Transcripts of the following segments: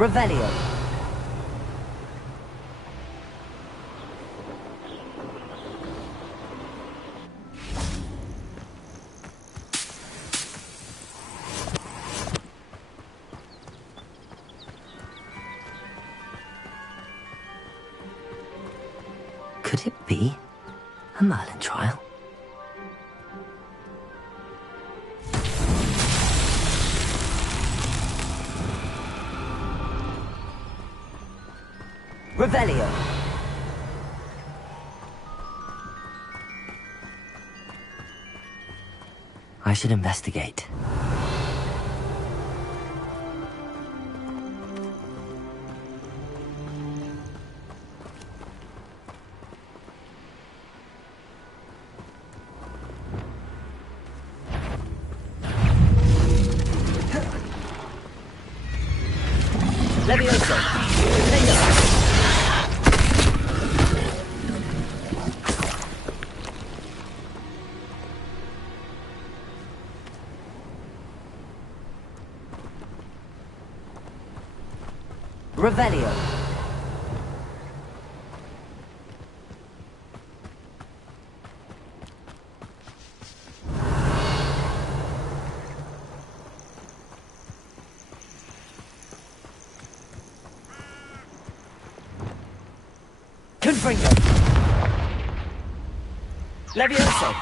Revelio. Could it be a Merlin trial? Revelio. I should investigate. Levioso. Revelio. Confringo. Levioso.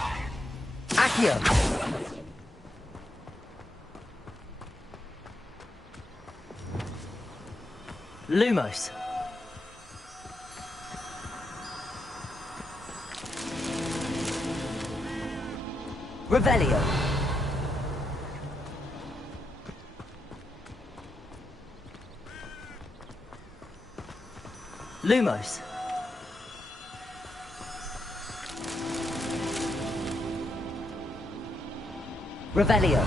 Accio. Lumos. Revelio. Lumos. Revelio.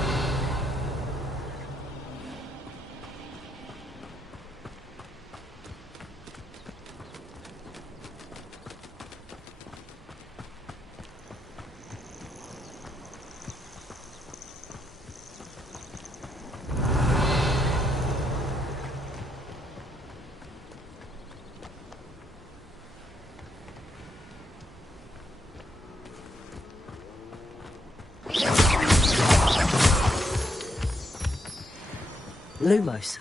Lumos.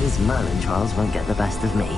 These Merlin trials won't get the best of me.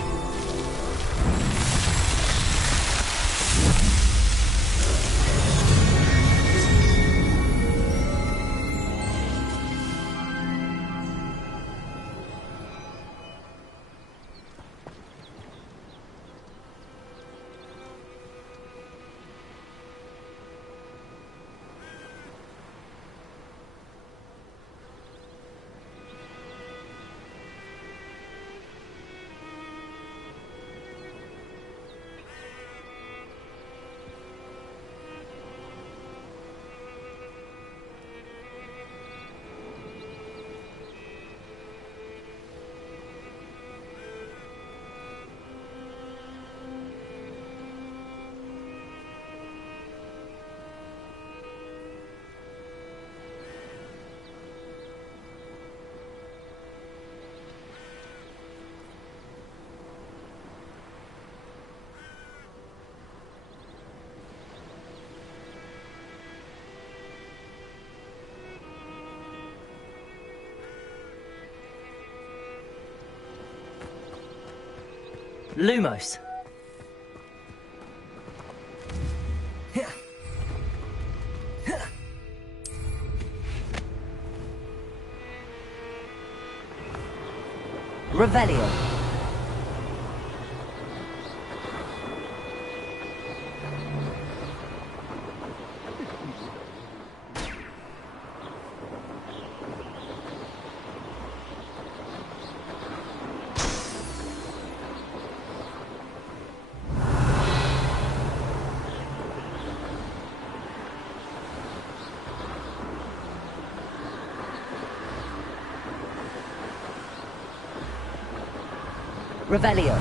Lumos. Revelio. Revelio.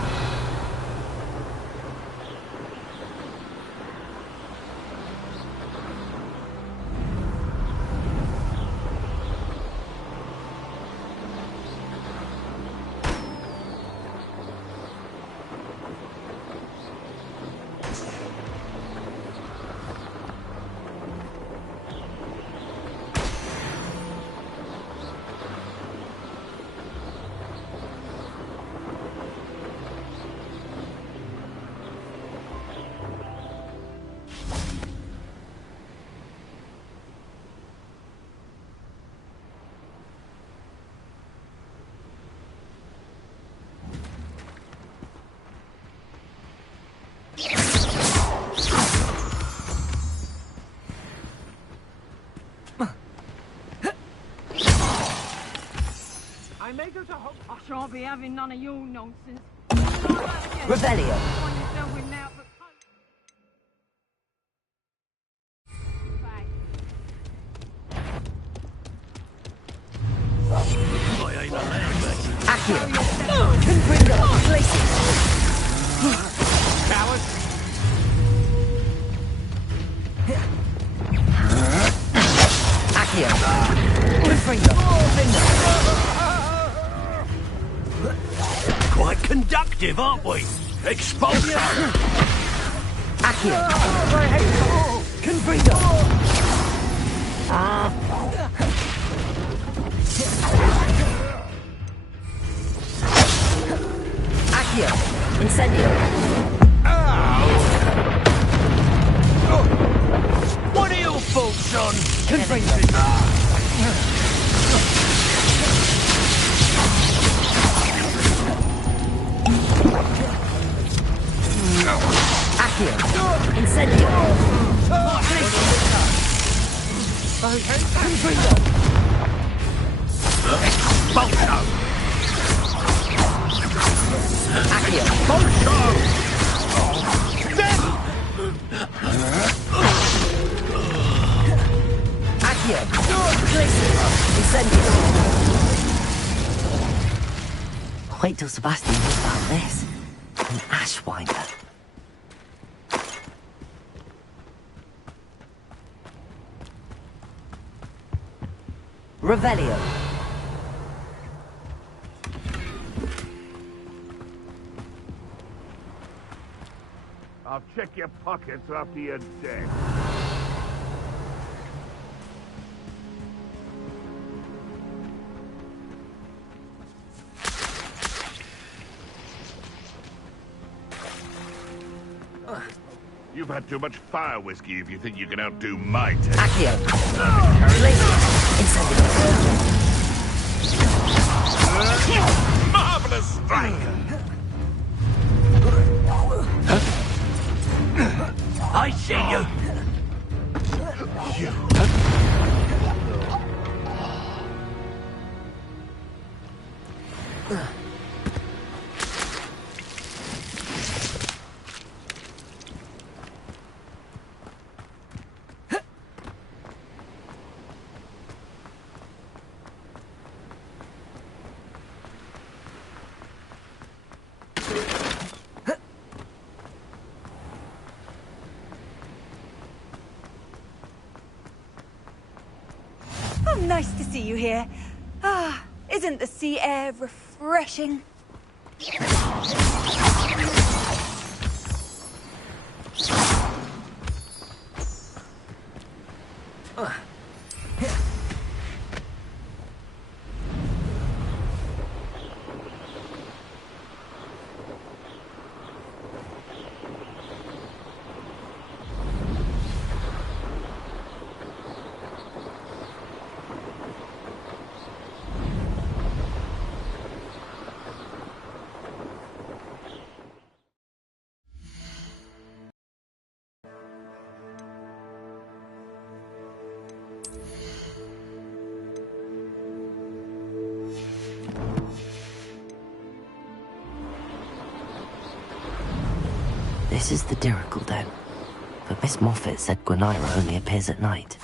I may go to Hogwarts. I shan't be having none of your nonsense. Revelio. Accio. Confringo. Places. Coward. Accio. Confringo. Quite conductive, aren't we? Expulso! Accio. Confringo. Accio. Incendio. What are your faults, son? Confringo. Accio. Incendio. Confringo. Expulso! Accio. Expulso! Accio. Places. Incendio. Wait till Sebastian hears about this. An ashwinder. Revelio. I'll check your pockets after you're dead. You've had too much fire whiskey if you think you can outdo my taste. Accio. Places. Incendio. Marvelous strike! I see you! Oh, nice to see you here. Ah, isn't the sea air refreshing? This is the Dirical Den. But Miss Moffat said Gwenira only appears at night.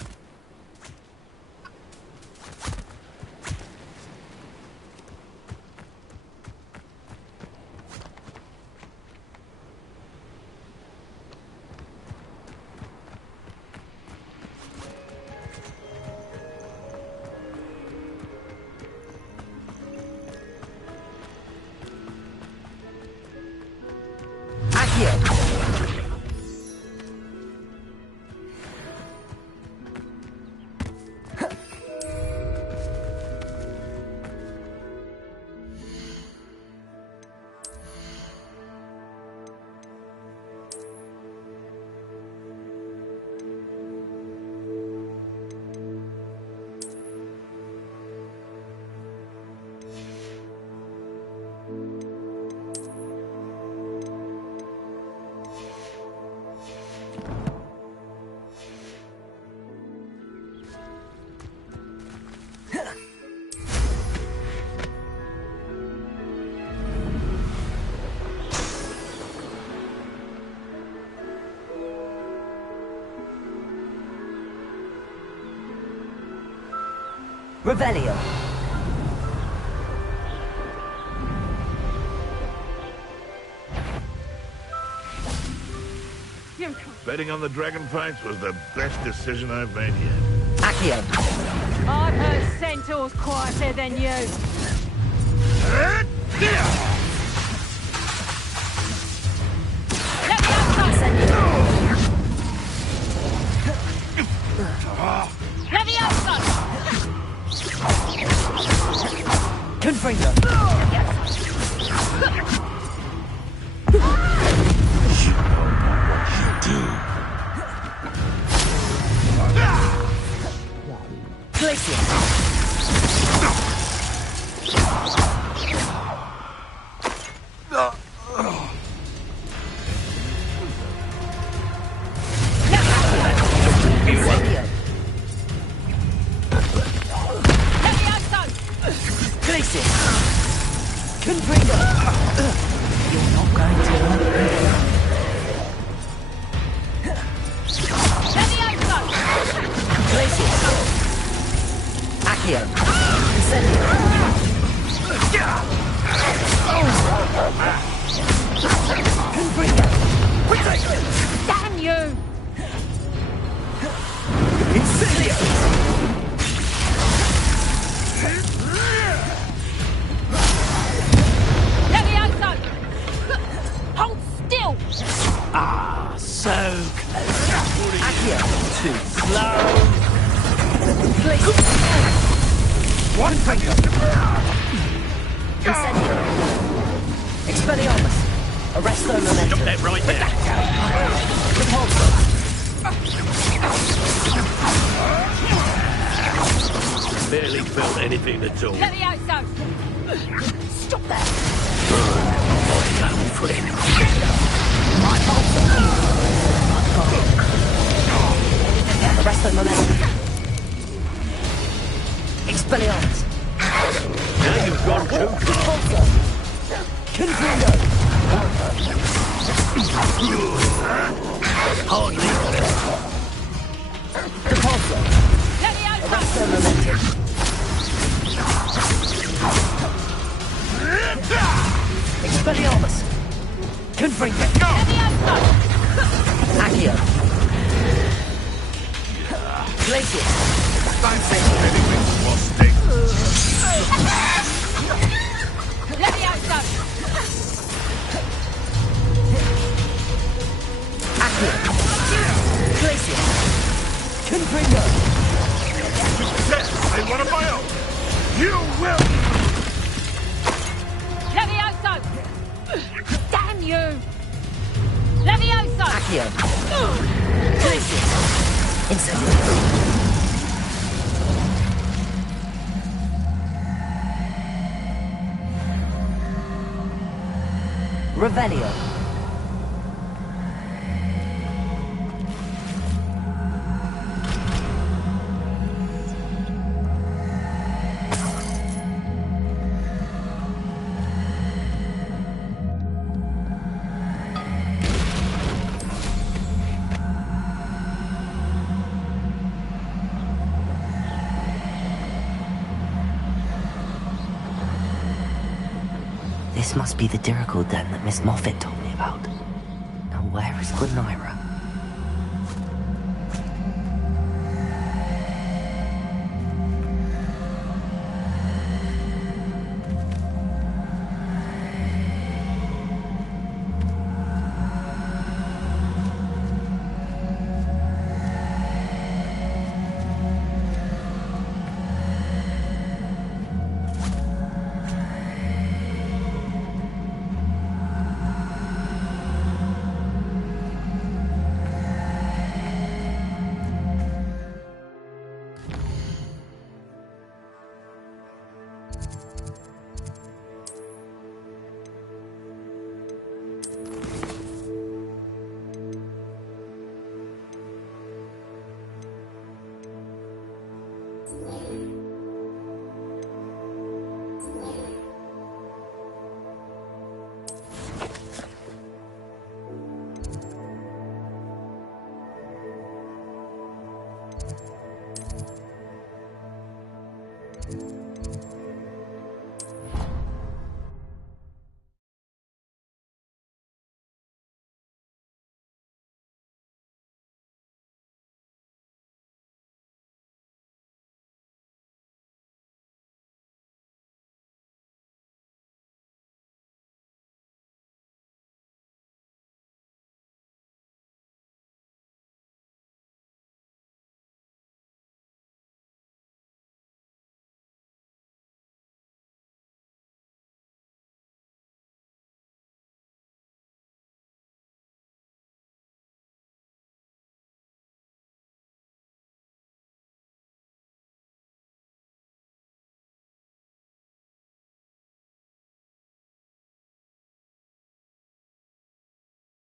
Revelio. You can't. Betting on the dragon fights was the best decision I've made yet. Accio. I've heard centaurs quieter than you. Let me outside! Leviosa! Confringo. Glacier. Incendio. Leviosa! Glacier. Confringo. You're not going to want me. Leviosa! Glacier. Accio. Incendio. Confringo. Damn you! Incendio. Leviosa! Hold still! Ah, so close. Accio. Too slow. Glacier. One finger. Incendio. Expelliarmus. Arresto momentum. Stop that right there. Repulsor. Barely felt anything at all. Leviosa! Stop that. My young friend. My pulsar. Arresto momentum. Expelliarmus. Now you've gone too far. Repulsor. Confringo. Hardly. Repulsor. Leviosa! Arresto momentum. Expelliarmus. Confringo. Leviosa! Accio. Glacier. Don't think anything will stick. Leviosa! Accio. Glacier. Confringo. Yes, they want a bio. You will. Leviosa! Damn you! Leviosa! Accio. Glacier. Incendio. Revelio. This must be the Dirical den that Miss Moffat told me about. Now where is Glenira?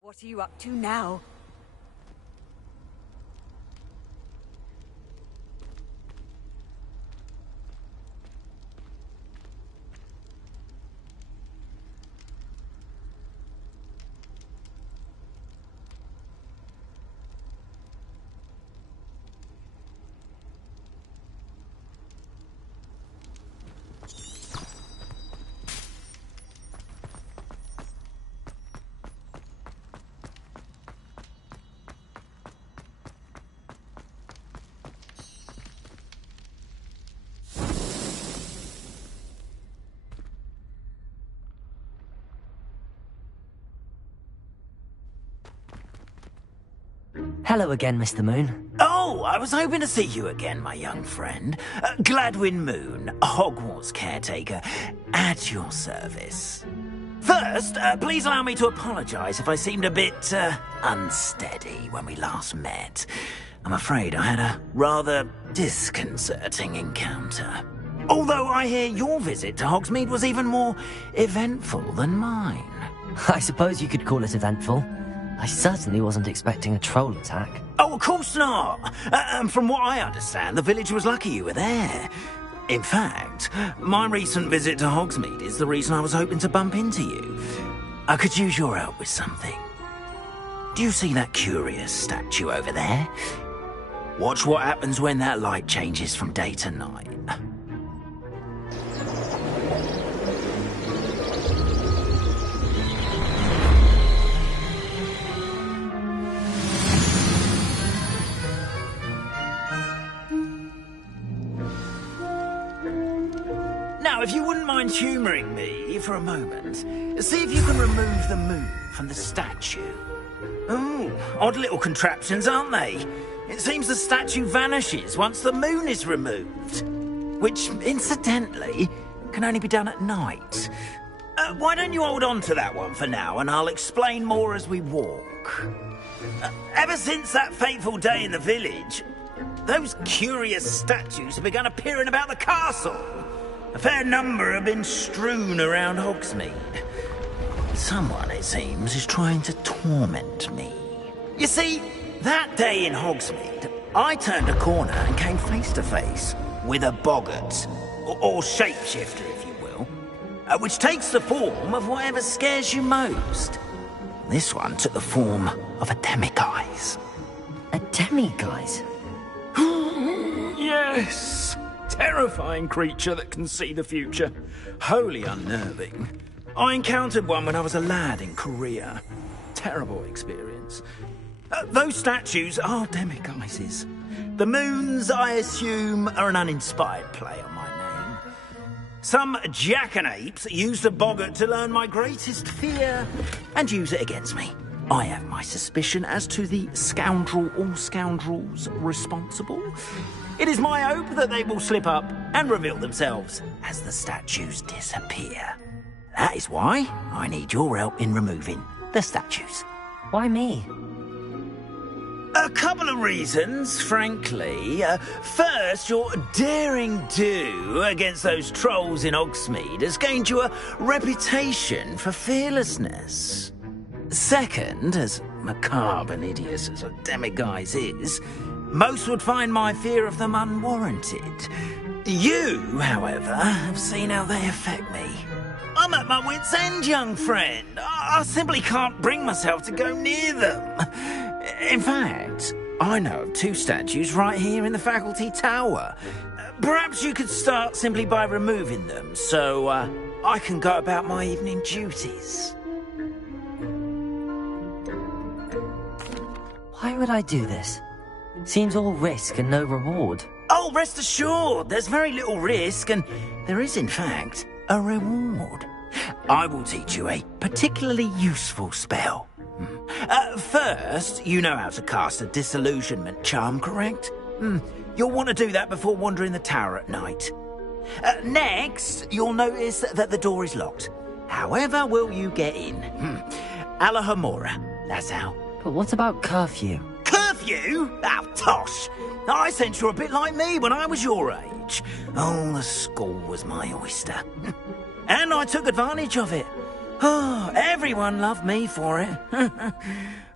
What are you up to now? Hello again, Mr. Moon. Oh, I was hoping to see you again, my young friend. Gladwin Moon, Hogwarts caretaker, at your service. First, please allow me to apologise if I seemed a bit, unsteady when we last met. I'm afraid I had a rather disconcerting encounter. Although I hear your visit to Hogsmeade was even more eventful than mine. I suppose you could call it eventful. I certainly wasn't expecting a troll attack. Oh, of course not. From what I understand, the village was lucky you were there. In fact, my recent visit to Hogsmeade is the reason I was hoping to bump into you. I could use your help with something. Do you see that curious statue over there? Watch what happens when that light changes from day to night. Now, if you wouldn't mind humouring me for a moment, see if you can remove the moon from the statue. Oh, odd little contraptions, aren't they? It seems the statue vanishes once the moon is removed. Which, incidentally, can only be done at night. Why don't you hold on to that one for now, and I'll explain more as we walk. Ever since that fateful day in the village, those curious statues have begun appearing about the castle. A fair number have been strewn around Hogsmeade. Someone, it seems, is trying to torment me. You see, that day in Hogsmeade, I turned a corner and came face to face with a boggart, or shapeshifter, if you will, which takes the form of whatever scares you most. This one took the form of a Demiguise. A Demiguise? Yes! Terrifying creature that can see the future. Wholly unnerving. I encountered one when I was a lad in Korea. Terrible experience. Those statues are Demiguises. The moons, I assume, are an uninspired play on my name. Some jackanapes used a boggart to learn my greatest fear and use it against me. I have my suspicion as to the scoundrel or scoundrels responsible. It is my hope that they will slip up and reveal themselves as the statues disappear. That is why I need your help in removing the statues. Why me? A couple of reasons, frankly. First, your daring do against those trolls in Hogsmeade has gained you a reputation for fearlessness. Second, as macabre and hideous as a Demiguise is, most would find my fear of them unwarranted. You, however, have seen how they affect me. I'm at my wit's end, young friend. I simply can't bring myself to go near them. In fact, I know of two statues right here in the faculty tower. Perhaps you could start simply by removing them, so I can go about my evening duties. Why would I do this? Seems all risk and no reward. Oh, rest assured, there's very little risk, and there is, in fact, a reward. I will teach you a particularly useful spell. First, you know how to cast a disillusionment charm, correct? You'll want to do that before wandering the tower at night. Next, you'll notice that the door is locked. However will you get in? Alohomora, that's how. But what about curfew? Curfew? Oh, tosh. I sense you're a bit like me when I was your age. Oh, the school was my oyster. And I took advantage of it. Oh, everyone loved me for it.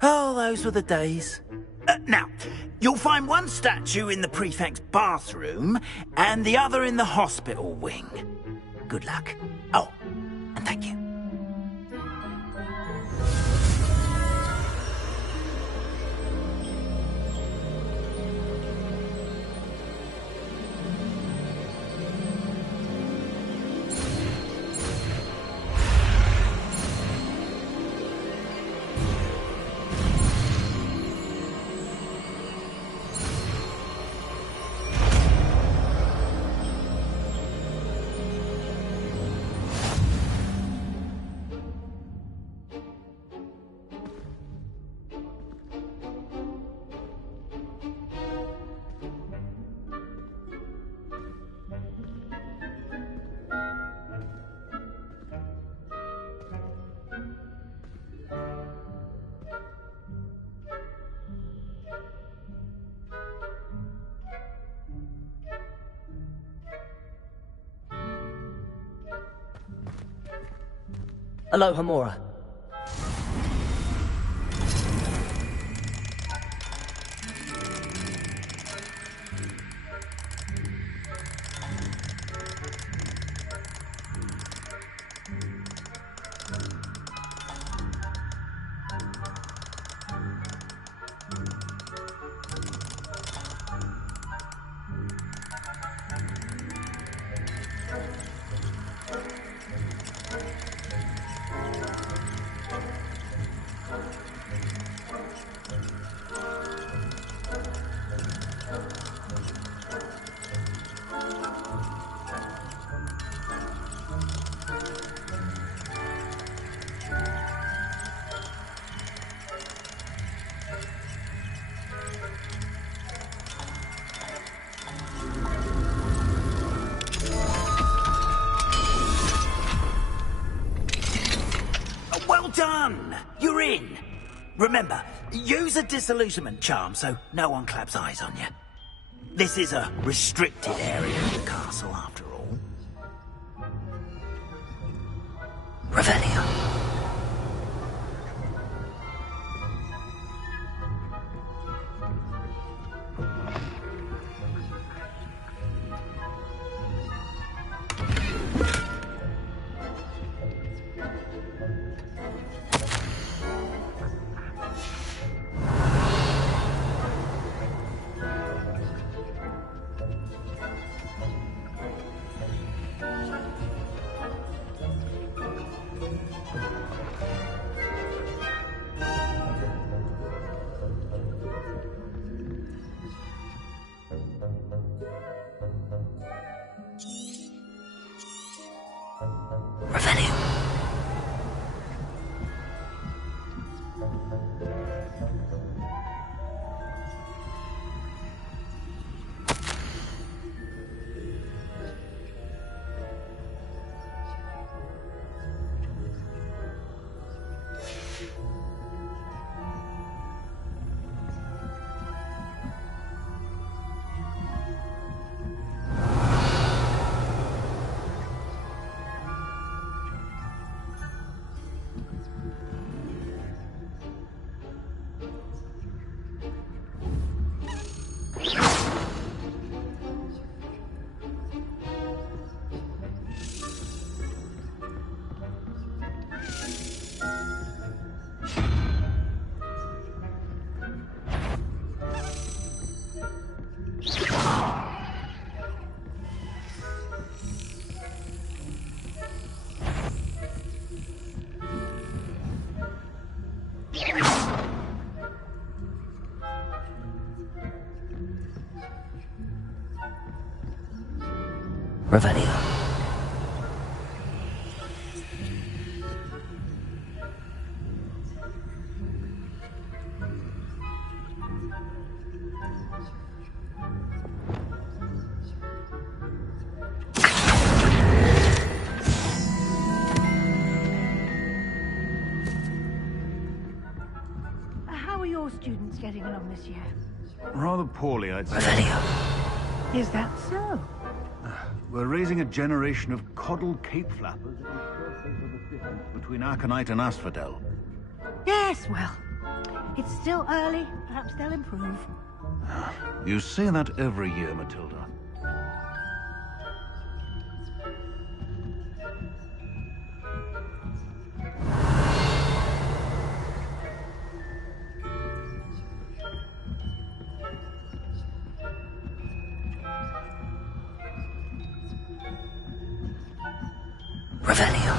Oh, those were the days. Now, you'll find one statue in the prefect's bathroom and the other in the hospital wing. Good luck. Oh, and thank you. Alohomora. Well done! You're in. Remember, use a disillusionment charm so no one claps eyes on you. This is a restricted area of the castle, after all. Revelio. Revelio. Revelio. How are your students getting along this year? Rather poorly, I'd say. Revelio. Is that so? We're raising a generation of coddled cape flappers between Aconite and Asphodel. Yes, well, it's still early. Perhaps they'll improve. You say that every year, Matilda. Revelio.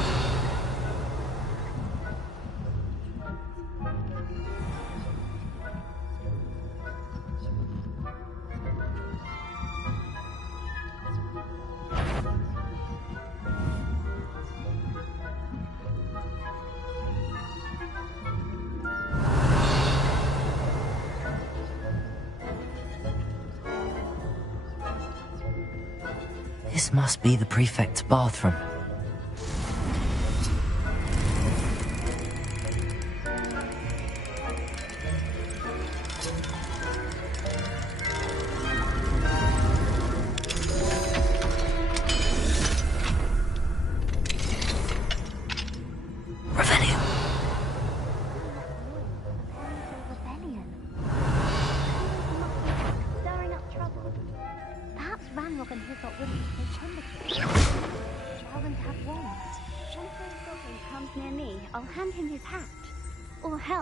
This must be the prefect's bathroom.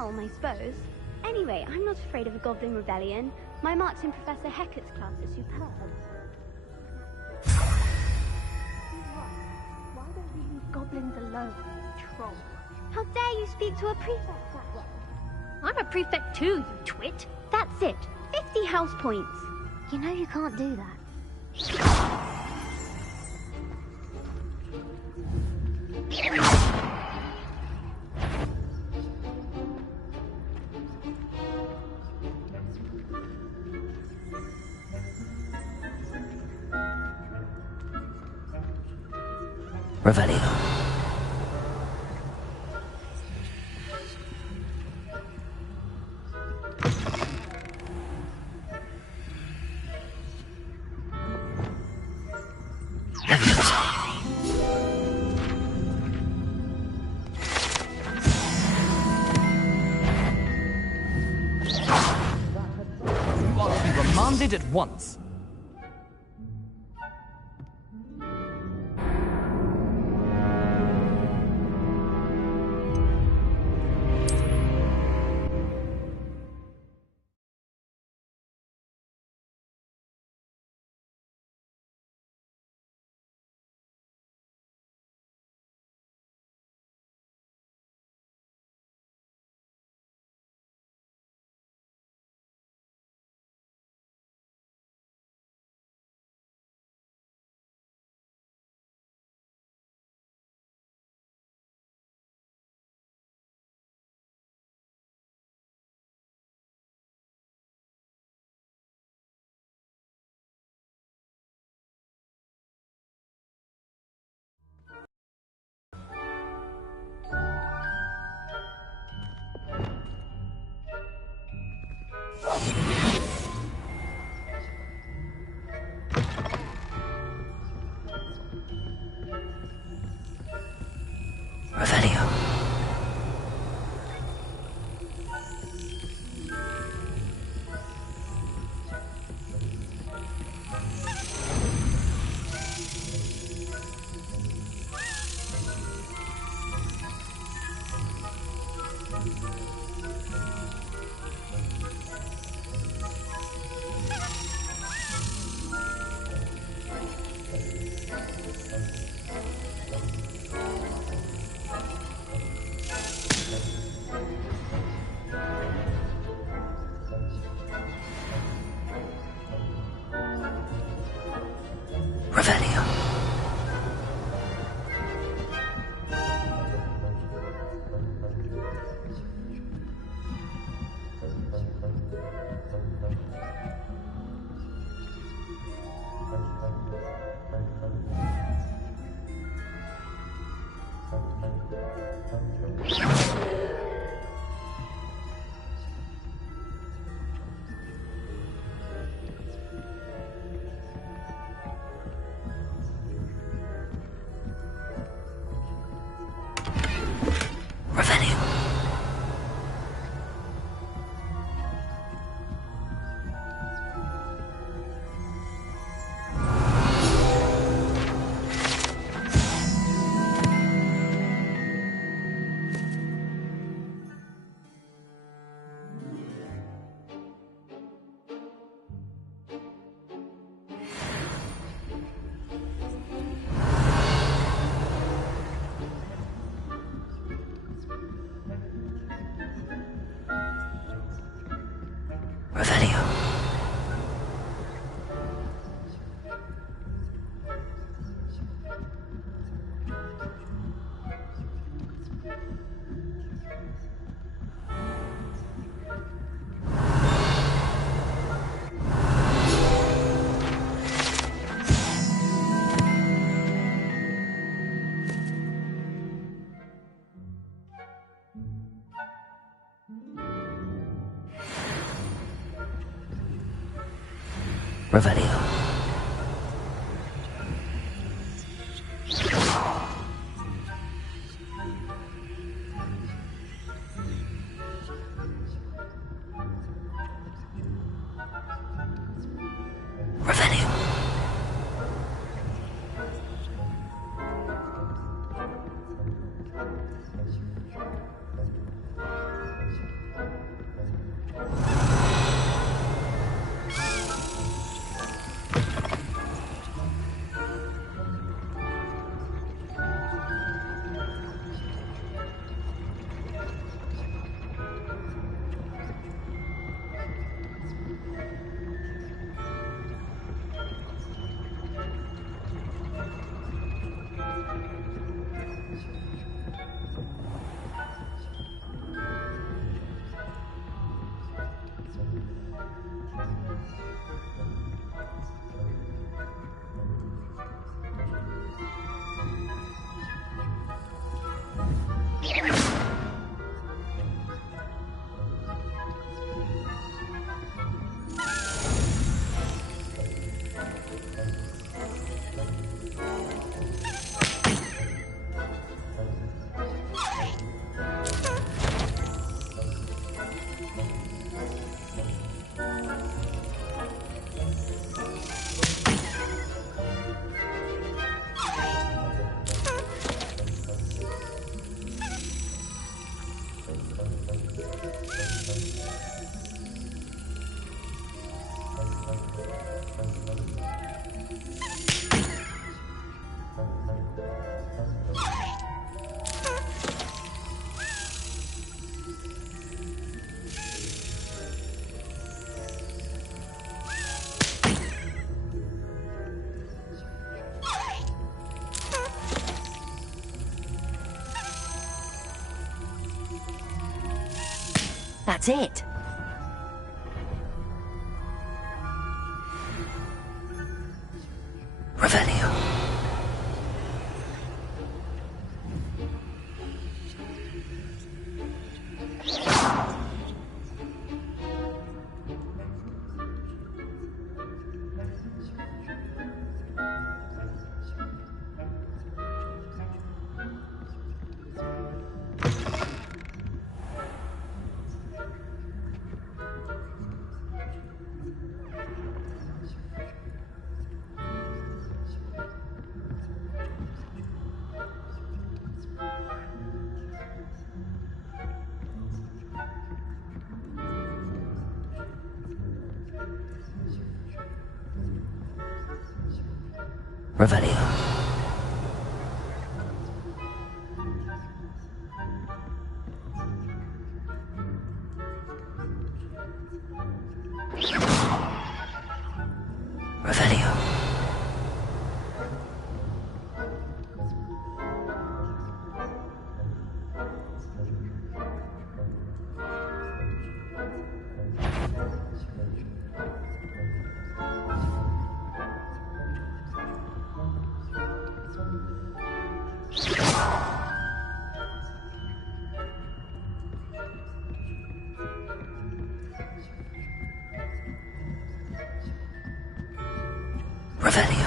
I suppose. Anyway, I'm not afraid of a goblin rebellion. My marks in Professor Hecat's class are superb. Why don't you leave goblins alone, troll? How dare you speak to a prefect that way? I'm a prefect too, you twit. That's it. 50 house points. You know you can't do that. Revelio. You are to be remanded at once. Revelio. Revelio. Revelio. Revelio. That's it. Revelio. Revelio. Revelio. Revelio.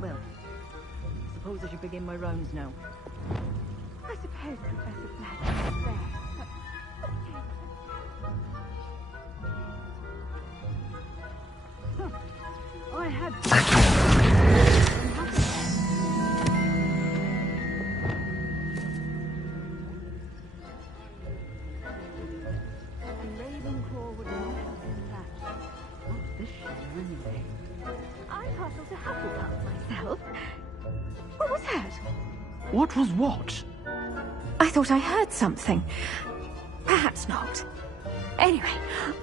Well, suppose I should begin my rounds now. I suppose Professor Black is there. I had... Ravenclaw would not have been that. What's this shit anyway? I'm partial to Hufflepuff myself. What was that? What was what? I thought I heard something. Perhaps not. Anyway,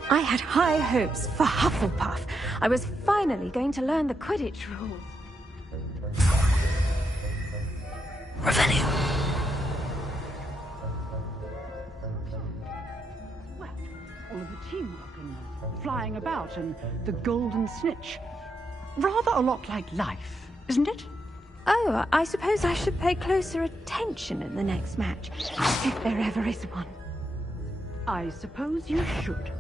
I had high hopes for Hufflepuff. I was finally going to learn the Quidditch rules. Revelio. Well, All of the teamwork and flying about and the golden snitch. Rather a lot like life, isn't it? Oh, I suppose I should pay closer attention in the next match, if there ever is one. I suppose you should.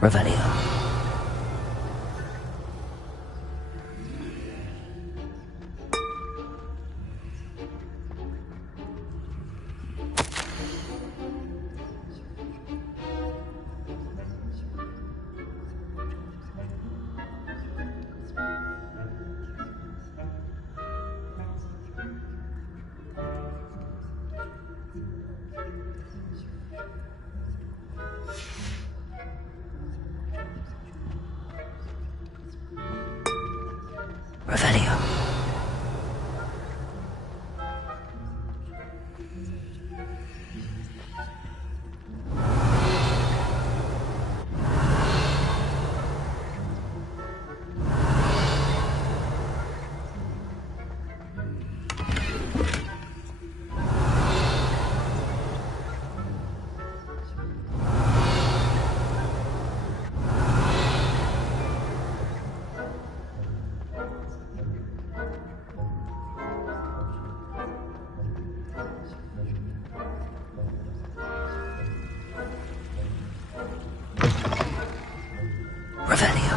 Revelio. Revelio. Revelio.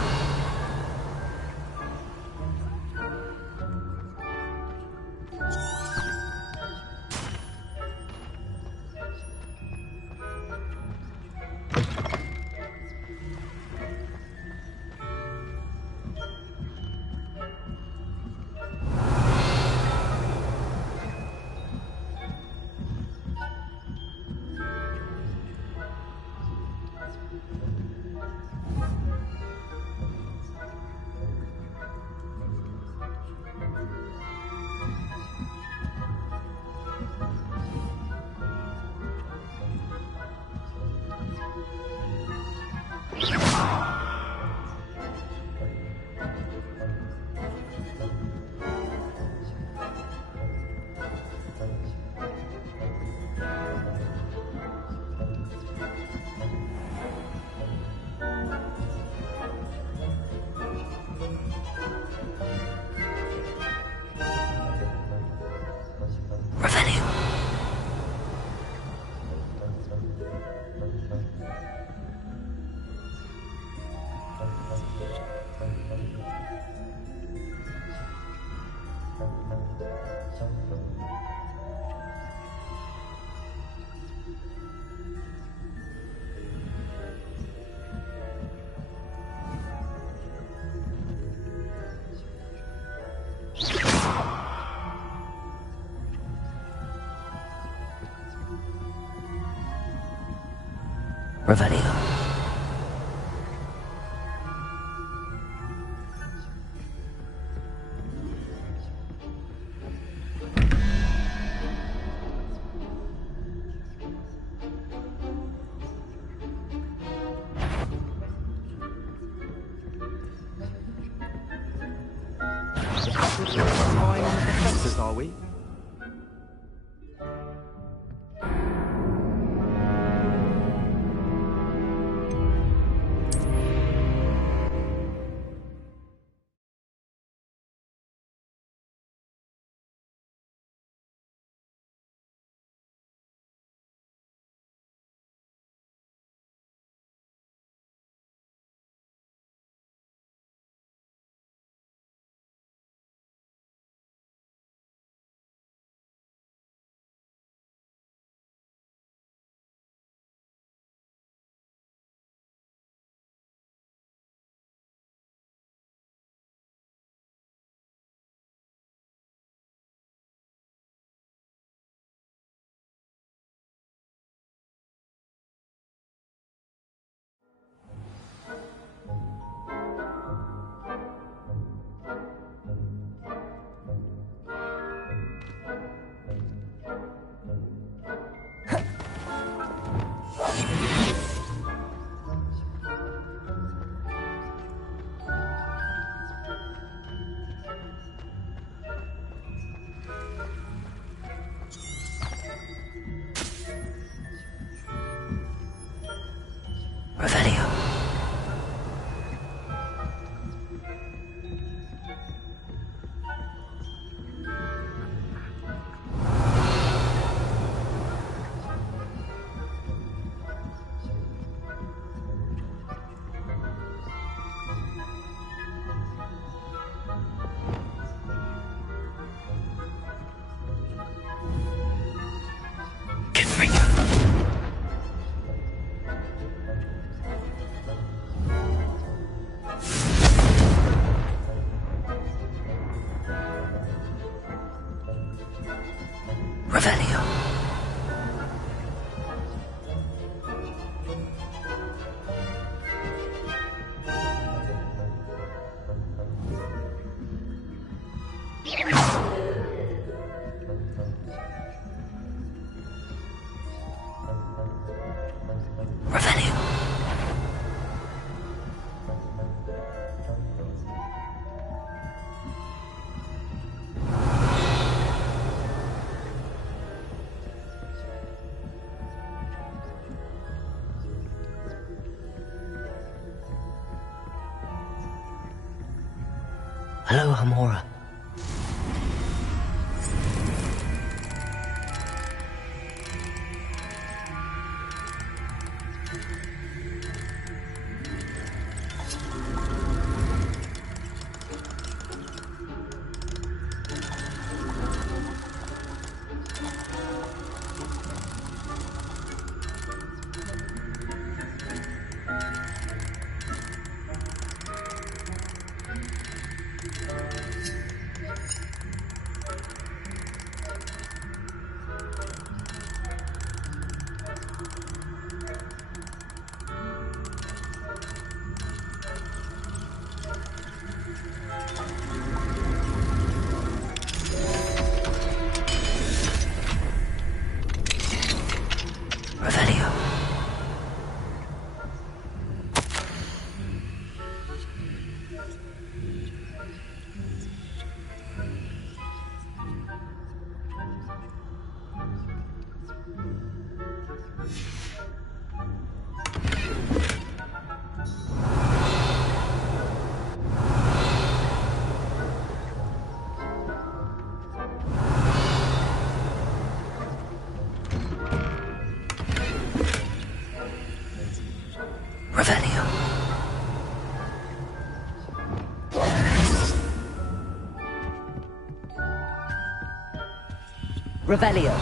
Revelio. Lying on the defences, are we? Revelio. Revelio. Revelio. Alohomora. Revelio. Revelio. Revelio.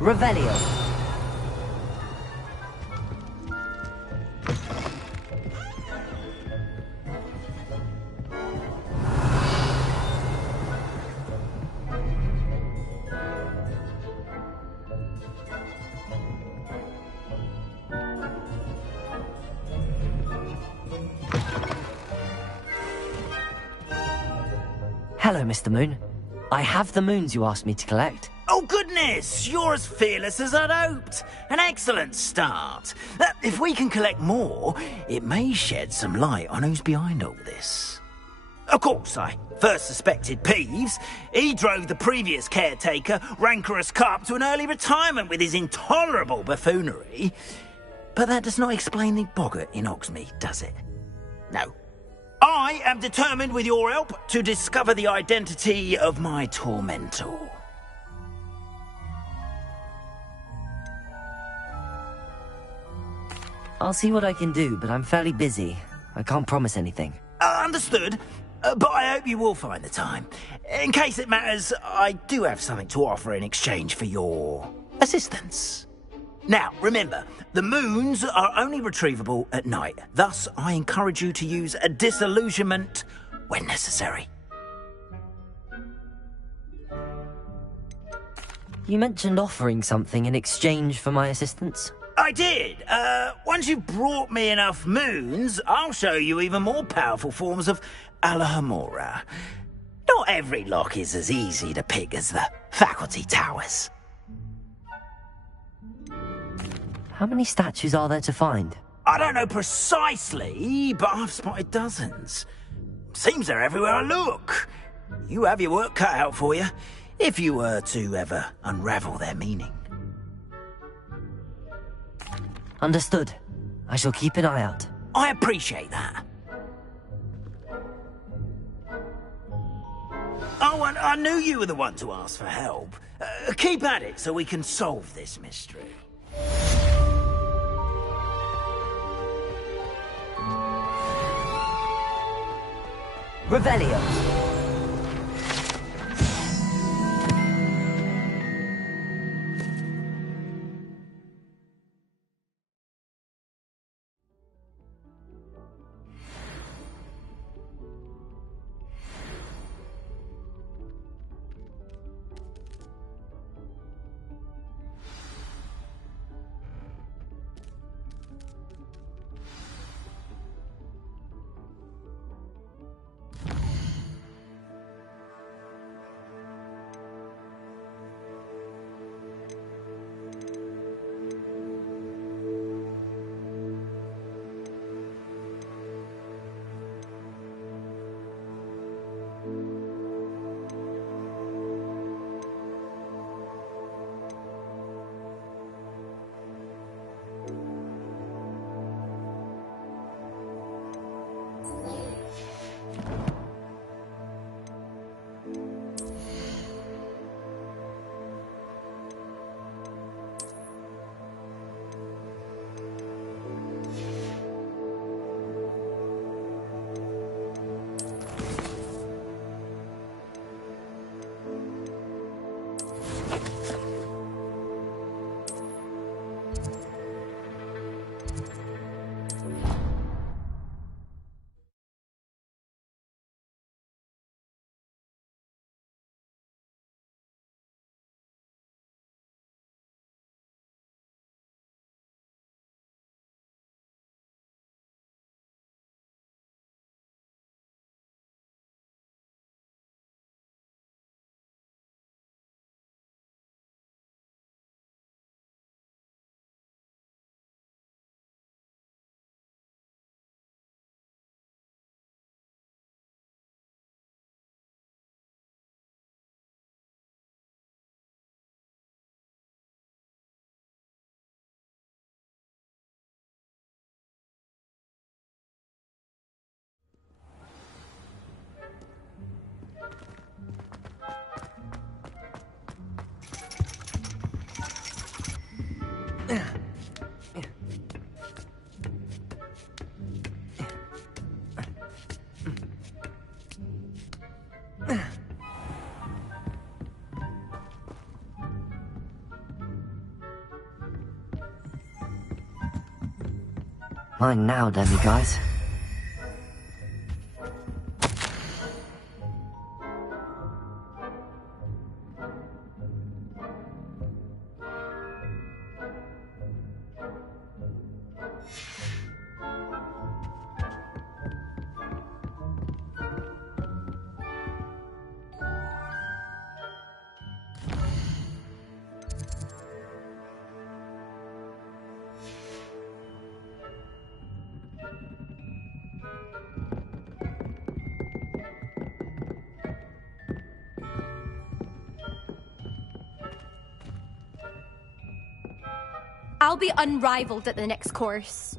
Revelio. Hello, Mr. Moon. I have the moons you asked me to collect. Oh, goodness! You're as fearless as I'd hoped. An excellent start. If we can collect more, it may shed some light on who's behind all this. Of course, I first suspected Peeves. He drove the previous caretaker, Rancorous Carp, to an early retirement with his intolerable buffoonery. But that does not explain the boggart in Hogsmeade, does it? No. I am determined, with your help, to discover the identity of my tormentor. I'll see what I can do, but I'm fairly busy. I can't promise anything. Understood. But I hope you will find the time. In case it matters, I do have something to offer in exchange for your assistance. Now, remember, the moons are only retrievable at night. Thus, I encourage you to use a disillusionment when necessary. You mentioned offering something in exchange for my assistance? I did. Once you've brought me enough moons, I'll show you even more powerful forms of Alohomora. Not every lock is as easy to pick as the faculty towers. How many statues are there to find? I don't know precisely, but I've spotted dozens. Seems they're everywhere I look. You have your work cut out for you, if you were to ever unravel their meaning. Understood. I shall keep an eye out. I appreciate that. Oh, and I knew you were the one to ask for help. Keep at it so we can solve this mystery. Revelio. Mine now, Demiguise. I'll be unrivaled at the next course.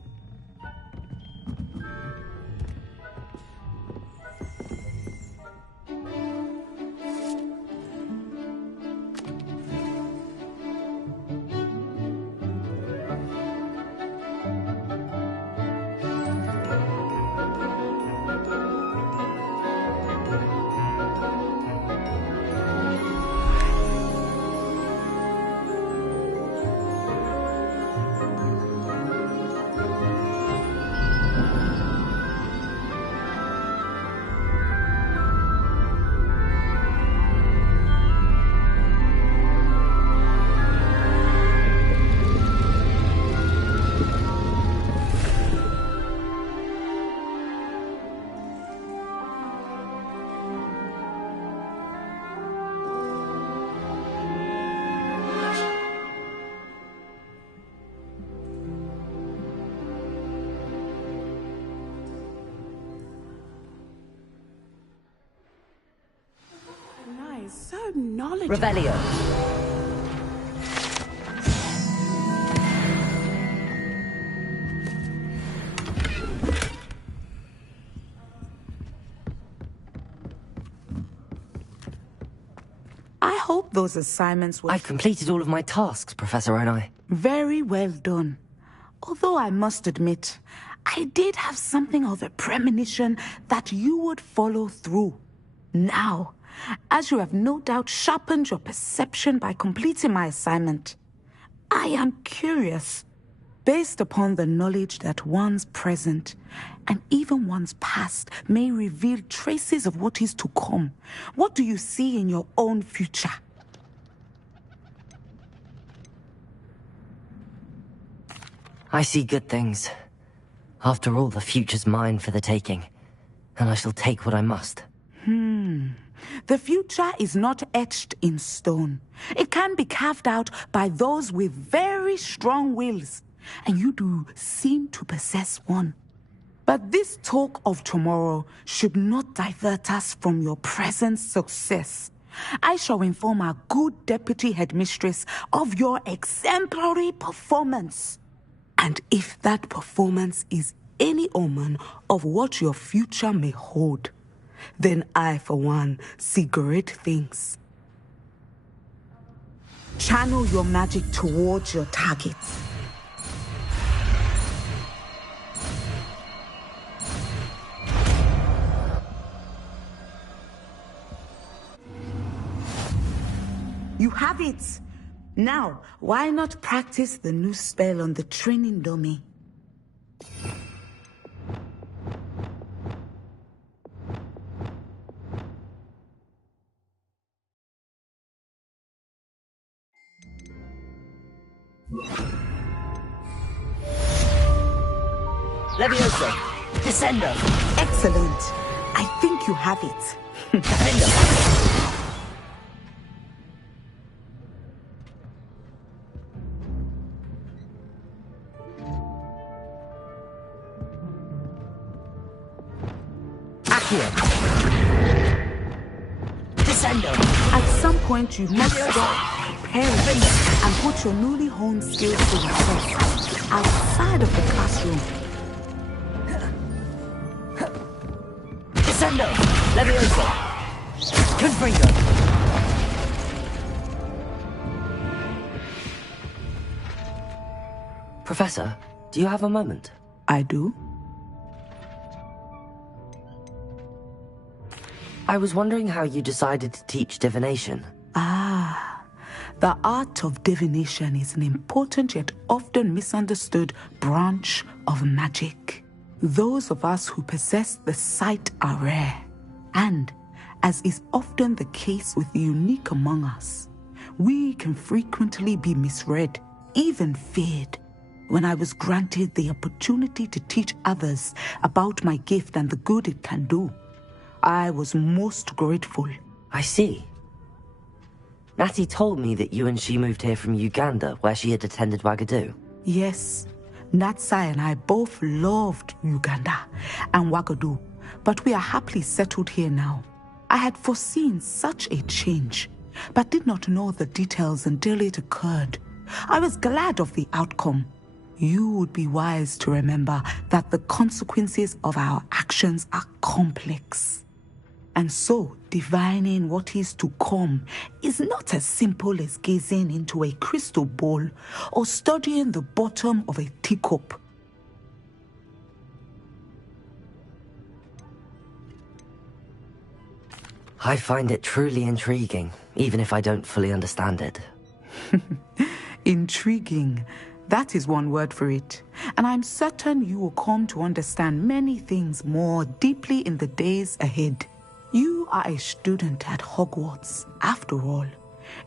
so knowledgeable. Revelio. I hope those assignments were... I've completed all of my tasks, Professor Onai. Very well done. Although I must admit, I did have something of a premonition that you would follow through. Now, as you have no doubt sharpened your perception by completing my assignment, I am curious, based upon the knowledge that one's present and even one's past may reveal traces of what is to come. What do you see in your own future? I see good things. After all, the future's mine for the taking, and I shall take what I must. The future is not etched in stone. It can be carved out by those with very strong wills, and you do seem to possess one. But this talk of tomorrow should not divert us from your present success. I shall inform our good deputy headmistress of your exemplary performance. And if that performance is any omen of what your future may hold, then I, for one, see great things. Channel your magic towards your targets. You have it! Now, why not practice the new spell on the training dummy? Levioso! Descendo! Excellent! I think you have it. Descendo! Descendo! At some point, you must stop, prepare and put your newly honed skills to the test outside of the classroom. Descendo! Levioso! Confringo! Professor, do you have a moment? I do. I was wondering how you decided to teach divination. The art of divination is an important yet often misunderstood branch of magic. Those of us who possess the sight are rare, and, as is often the case with the unique among us, we can frequently be misread, even feared. When I was granted the opportunity to teach others about my gift and the good it can do, I was most grateful. I see. Natty told me that you and she moved here from Uganda, where she had attended Wagadu. Yes, Natsai and I both loved Uganda and Wagadu, but we are happily settled here now. I had foreseen such a change, but did not know the details until it occurred. I was glad of the outcome. You would be wise to remember that the consequences of our actions are complex. And so, divining what is to come is not as simple as gazing into a crystal ball or studying the bottom of a teacup. I find it truly intriguing, even if I don't fully understand it. Intriguing. That is one word for it. And I'm certain you will come to understand many things more deeply in the days ahead. You are a student at Hogwarts, after all.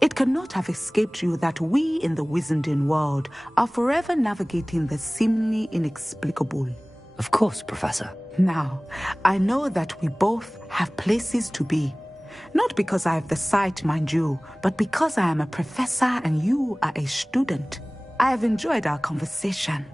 It cannot have escaped you that we in the Wizarding world are forever navigating the seemingly inexplicable. Of course, Professor. Now, I know that we both have places to be. Not because I have the sight, mind you, but because I am a professor and you are a student. I have enjoyed our conversation.